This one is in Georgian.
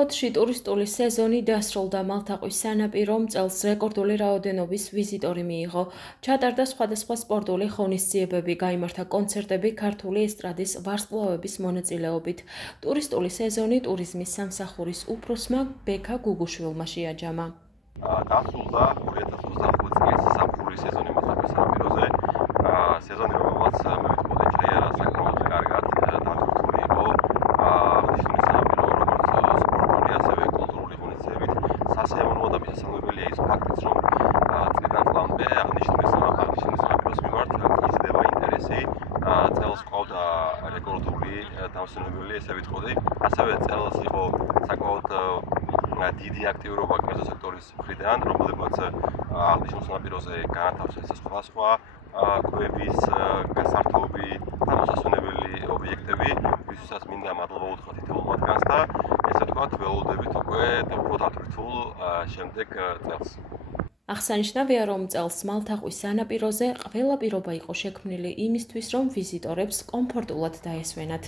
ფოთში ტურისტული სეზონი დასრულდა. მალთაყვის სანაპირო წელს რეკორდული რაოდენობის ვიზიტორი მიიღო. ჩატარდა სხვადასხვა სპორტული ღონისძიებები, გაიმართა კონცერტები ქართული ესტრადის ვარსკვლავების მონაწილეობით. ტურისტული სეზონი ტურიზმის სამსახურის უფროსმა ბექა გუგუშვილმა შეაჯამა. დასრულდა 2025 წლის ზაფხულის სეზონი მალთაყვის სანაპიროზე. სეზონი, რომელმაც მე ვიტყოდი, ჩაიარა საკმაოდ კარგად, დამტვერთული იყო. აღნიშნული სანაპირო როგორც სპორტული, ასევე კულტურული ღონისძიებით სასიამოვნოა და მისასალმებელია ის ფაქტიც, რომ წლიდან წლამდე აღნიშნული სანაპიროს მიმართ იზრდება ინტერესი. წელს ყავდა რეკორდული დამსვენებელი, ესე ვიტყოდი. ასევე წელს იყო საკმაოდ დიდი აქტიურობა კერძო სექტორის მხრიდან, რომლებმაც აღნიშნულ სანაპიროზე განათავსეს სხვადასხვა კვების, გასართობი და მოსასვენებელი ობიექტები, ვისთვისაც მინდა მადლობა უთხრა თითოეულ მათგანს და ესე ვთქვათ, ველოდებით უკვე უფრო დატვირთულ შემდეგ წელს. აღსანიშნავია, რომ წელს მალთაყვის სანაპიროზე ყველა პირობა იყო შექმნილი იმისთვის, რომ ვიზიტორებს კომფორტულად დაესვენათ.